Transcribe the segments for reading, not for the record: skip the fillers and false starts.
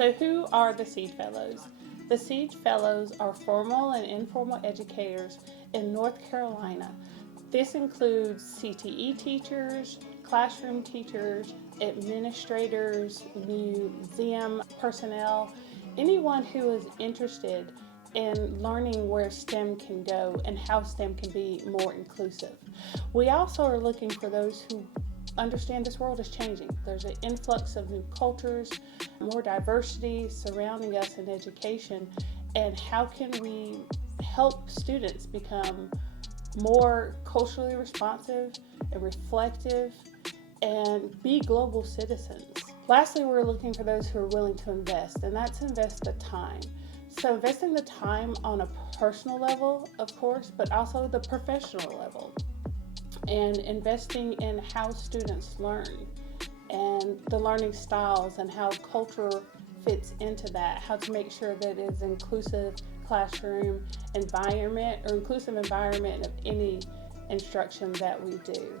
So who are the Seed Fellows? The Seed Fellows are formal and informal educators in North Carolina. This includes CTE teachers, classroom teachers, administrators, museum personnel, anyone who is interested in learning where STEM can go and how STEM can be more inclusive. We also are looking for those who understand this world is changing. There's an influx of new cultures, more diversity surrounding us in education, and how can we help students become more culturally responsive and reflective and be global citizens. Lastly, we're looking for those who are willing to invest, and that's invest the time. So investing the time on a personal level, of course, but also the professional level, and investing in how students learn and the learning styles and how culture fits into that, how to make sure that it's inclusive classroom environment or inclusive environment of any instruction that we do.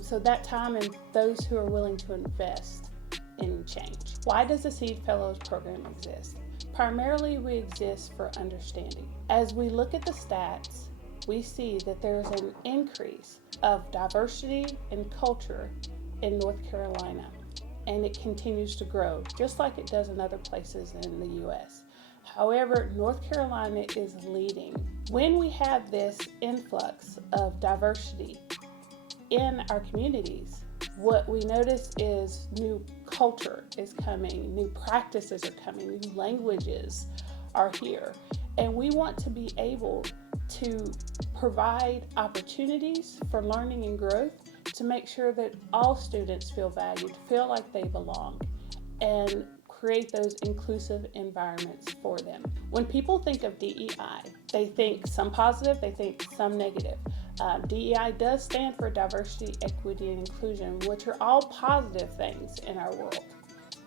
So that time and those who are willing to invest in change. Why does the Seed Fellows program exist? Primarily, we exist for understanding. As we look at the stats, we see that there's an increase of diversity and culture in North Carolina, and it continues to grow, just like it does in other places in the U.S. However, North Carolina is leading. When we have this influx of diversity in our communities, what we notice is new culture is coming, new practices are coming, new languages are here, and we want to be able to provide opportunities for learning and growth to make sure that all students feel valued, feel like they belong, and create those inclusive environments for them. When people think of DEI, they think some positive, they think some negative. DEI does stand for diversity, equity, and inclusion, which are all positive things in our world.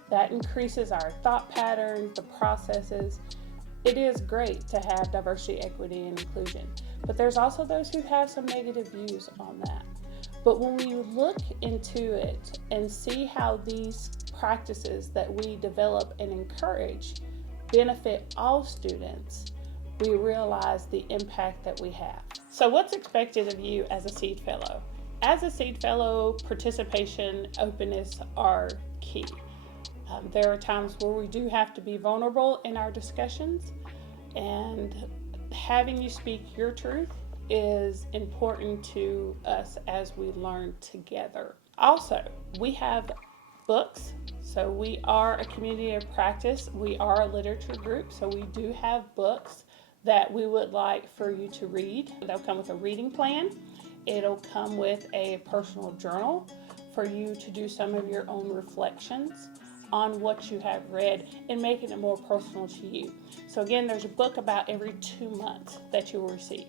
That increases our thought patterns, the processes. It is great to have diversity, equity, and inclusion, but there's also those who have some negative views on that. But when we look into it and see how these practices that we develop and encourage benefit all students, we realize the impact that we have. So what's expected of you as a Seed Fellow? As a Seed Fellow, participation, openness are key. There are times where we do have to be vulnerable in our discussions, and having you speak your truth is important to us as we learn together. Also, we have books. So we are a community of practice. We are a literature group, so we do have books that we would like for you to read. They'll come with a reading plan. It'll come with a personal journal for you to do some of your own reflections on what you have read and making it more personal to you. So again, there's a book about every 2 months that you will receive.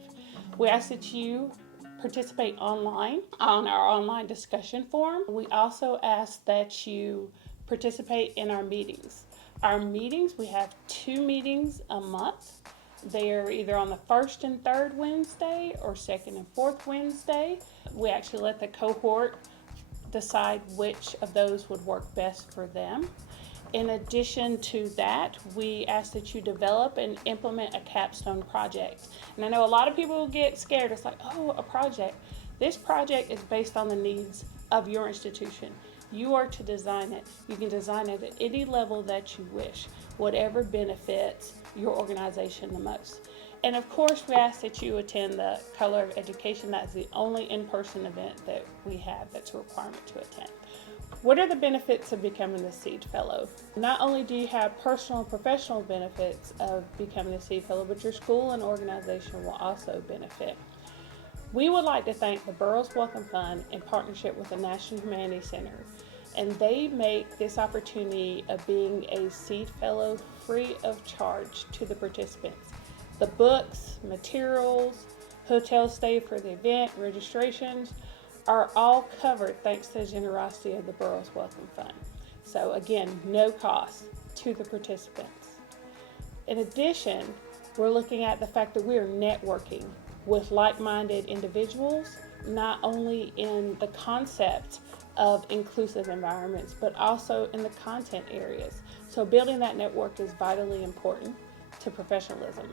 We ask that you participate online on our online discussion forum. We also ask that you participate in our meetings. Our meetings, we have 2 meetings a month. They're either on the 1st and 3rd Wednesday or 2nd and 4th Wednesday. We actually let the cohort decide which of those would work best for them. In addition to that, we ask that you develop and implement a capstone project. And I know a lot of people get scared. It's like, oh, a project. This project is based on the needs of your institution. You are to design it. You can design it at any level that you wish, whatever benefits your organization the most. And of course, we ask that you attend the Color of Education. That's the only in-person event that we have that's a requirement to attend. What are the benefits of becoming a Seed Fellow? Not only do you have personal and professional benefits of becoming a Seed Fellow, but your school and organization will also benefit. We would like to thank the Burroughs Welcome Fund in partnership with the National Humanities Center, and they make this opportunity of being a Seed Fellow free of charge to the participants. The books, materials, hotel stay for the event, registrations are all covered thanks to the generosity of the Burroughs Welcome Fund. So again, no cost to the participants. In addition, we're looking at the fact that we are networking with like-minded individuals, not only in the concept of inclusive environments, but also in the content areas. So building that network is vitally important to professionalism.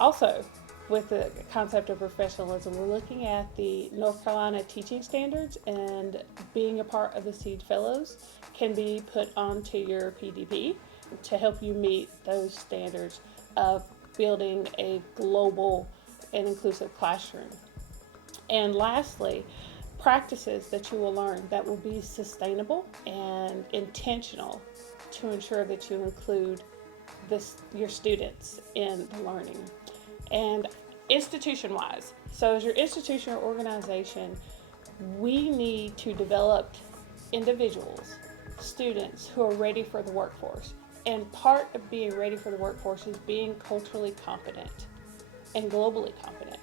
Also, with the concept of professionalism, we're looking at the North Carolina teaching standards, and being a part of the SEED Fellows can be put onto your PDP to help you meet those standards of building a global and inclusive classroom. And lastly, practices that you will learn that will be sustainable and intentional to ensure that you include your students in the learning. And institution-wise, so as your institution or organization, we need to develop individuals, students who are ready for the workforce. And part of being ready for the workforce is being culturally competent and globally competent.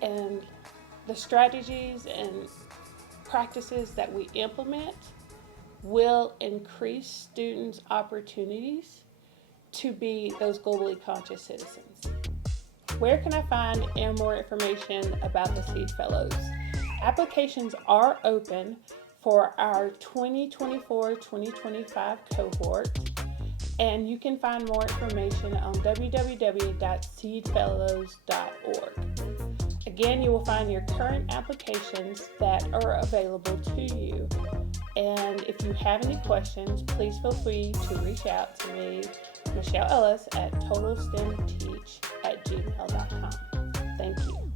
And the strategies and practices that we implement will increase students' opportunities to be those globally conscious citizens. Where can I find more information about the SEED Fellows? Applications are open for our 2024-2025 cohort, and you can find more information on www.seedfellows.org. Again, you will find your current applications that are available to you. And if you have any questions, please feel free to reach out to me, Michelle Ellis, at totalstemteach@gmail.com. Thank you.